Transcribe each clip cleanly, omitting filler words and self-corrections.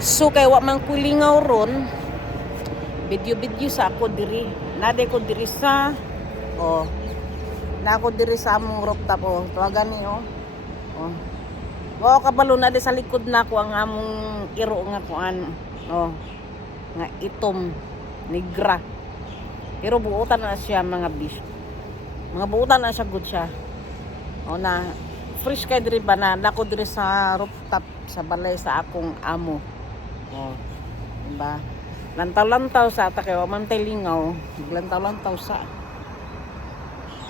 So kay wa man kulingaw ron, video sa ako diri. Nade ko diri sa oh. Na ako diri sa among rooftop oh. Tuwagan ni oh. Oh. Wa kabalo na di sa likod na ko ang among iro nga kuan. Oh. Nga itom negra. Pero buutan na siya mga bish. Mga buutan na siya good siya. O na fresh kay diri ba na nako diri sa rooftop sa balay sa akong amo. O diba? Lantaw-lantaw sa ata kay wa man tay lingaw, lantaw-lantaw sa.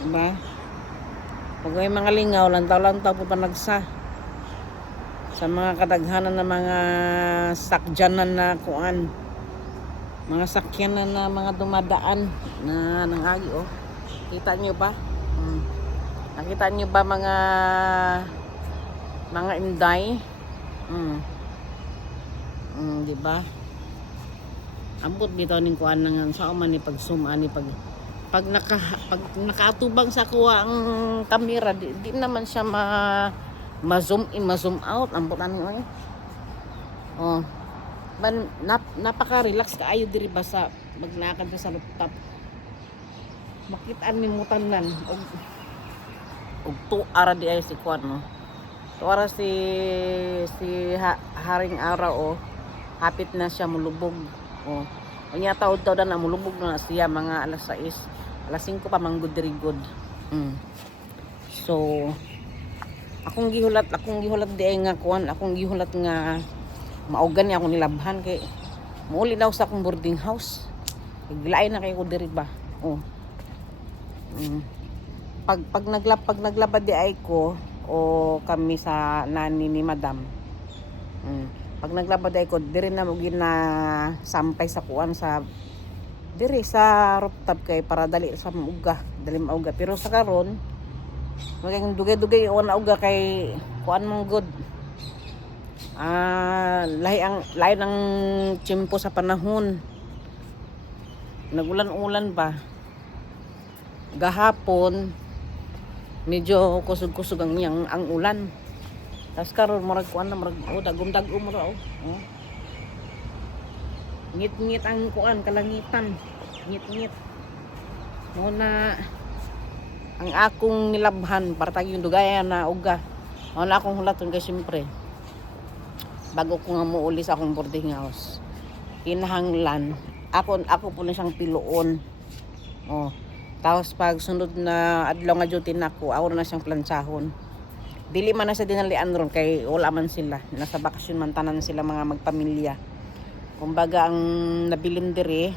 Diba? Pag may mga lingaw, lantaw-lantaw po panagsa. Sa mga kadaghanan na mga sakyanan na kuan. Mga sakyanan na mga dumadaan na nangagi oh. Kita nyo ba? Nakita nyo ba mga inday? Di ba? Ambot bitaw ning kuan nang sa man ni pag zoom ani pag nakaatubang sa kuha ang kamera di naman siya ma-zoom in, ma-zoom out. Ambot ani oy. Oh. Napaka-relax kaayo diri ba sa magnakad sa rooftop. Makitaan ni mutanan og tuara di ay si kuan no. Tuara si haring araw oh. Hapit na siya mulubog. Oh. Unya taud na mulubog na siya mga alas 6. Alas 5 pa manggod diri good. So akong gihulat di ay nga kuan, akong gihulat nga maugan ni ako nilabhan kay muuli daw sa akong boarding house. Iglaay na kay ko diri ba. Oh. Pag naglabad di ay ko o kami sa nani ni madam. Pag naglabad ay ko diri na mo na sampay sa kuan sa diri sa rooftop kay para dali sa mauga, dali mauga. Pero sa karon maging dugay-dugay o nauga kay kuan mong good. Lahi ng tiyempo sa panahon. Nagulan-ulan pa. Gahapon medyo kusog-kusog ang ulan. Tas karon murag kuan na murag dagom-dagom mo ra oh. Ngit-ngit ang kuan kalangitan. Ngit-ngit. Muna ang akong nilabhan para tag yung dugayan na uga. Wala akong hulaton kay siyempre. Bago ko nga muuli sa akong boarding house. Kinahanglan ako po na siyang piluon. Oh. Tapos pag sunod na adlaw nga duty nako, ako na siyang plansahon. Dili man na sa dinalian ron kay wala man sila. Nasa bakasyon man tanan sila mga magpamilya. Kumbaga ang nabilin diri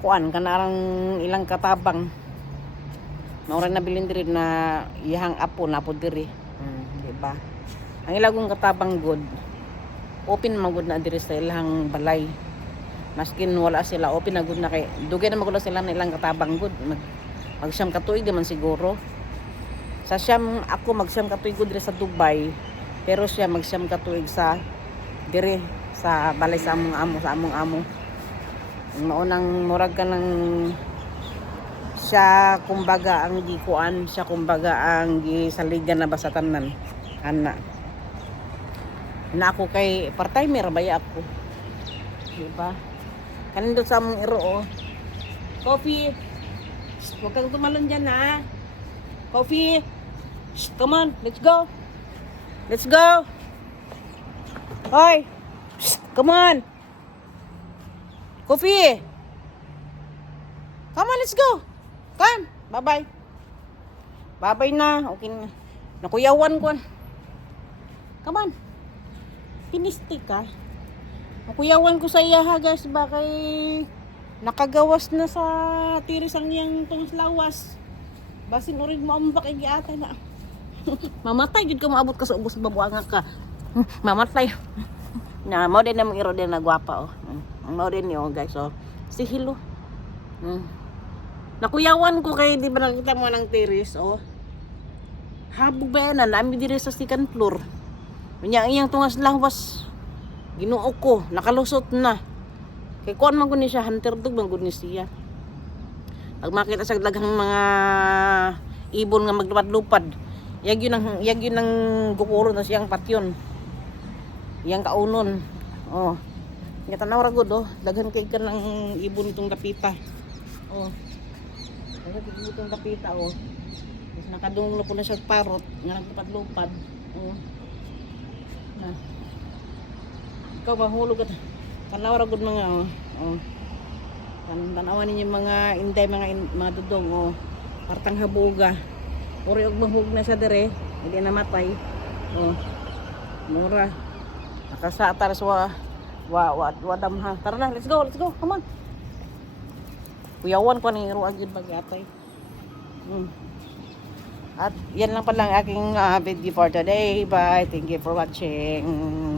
kuan kanarang ilang katabang. Maura nabilin diri na iyang apo na po diri. Di ba? Ang ilagong katabang good. Open man good na diri sa ilang balay. Maskin wala sila open na good na kay dugay na magula sila na ilang katabang good. Magsyam katuig di man siguro. Sa siyam ako magsyam katuig diri sa Dubai, pero siya magsyam katuig sa diri sa balay sa among amo. Maunang murag ka ng siya kumbaga ang gikuan, siya kumbaga ang gisaligan na basatanan. Ana. Na ako kay part-timer baya ako. Di ba? Kanindot sa among iro oh. Coffee. Huwag kang tumalon dyan ha. Coffee. Come on, let's go. Let's go. Hoy. Come on. Coffee. Come on, let's go. Come. Bye-bye. Bye-bye na. Okay na. Nakuyawan ko. Come on. Pinistik ka. Nakuyawan ko sa iya ha guys. Bakay nakagawas na sa tiris ang iyang tungas lawas. Basin urig mo ang bakay giatay na. Mamatay jud ka maabot ka sa ubos babuanga ka. Mamatay. Na mo din na mong iro din na gwapa oh. Mo din yo guys oh. Si Hilo. Nakuyawan ko kay di ba nakita mo ng tiris oh. Habog ba yan na nami dire sa second floor. Unya iyang tungas lawas. Ginuo ko, nakalusot na. Kay kuan man gud ni siya hunter dog man gud ni siya. Pag makita sa daghang mga ibon nga maglupad-lupad, yag yun ang gukuro na siyang patyon. Yang kaunon. Oh. Nga tanaw ra gud oh. Daghan kay ka ng ibon itong kapita. Oh. Daghan kay ibon itong kapita oh. Tapos nakadungog na po na siya parot nga naglupad-lupad. Oh. Na. Ikaw ba hulog at tanaw ra gud mga oh. Oh. Tanawan ninyo mga inday mga dudong oh. Partang habuga. Uri og mahug na sa dire, hindi namatay. Oh. Mura. Nakasatar sa wadam ha. Tara na, let's go. Come on. Kuyawan ko ni ruag yun bagatay. At yan lang pala ang aking video for today. Bye. Thank you for watching.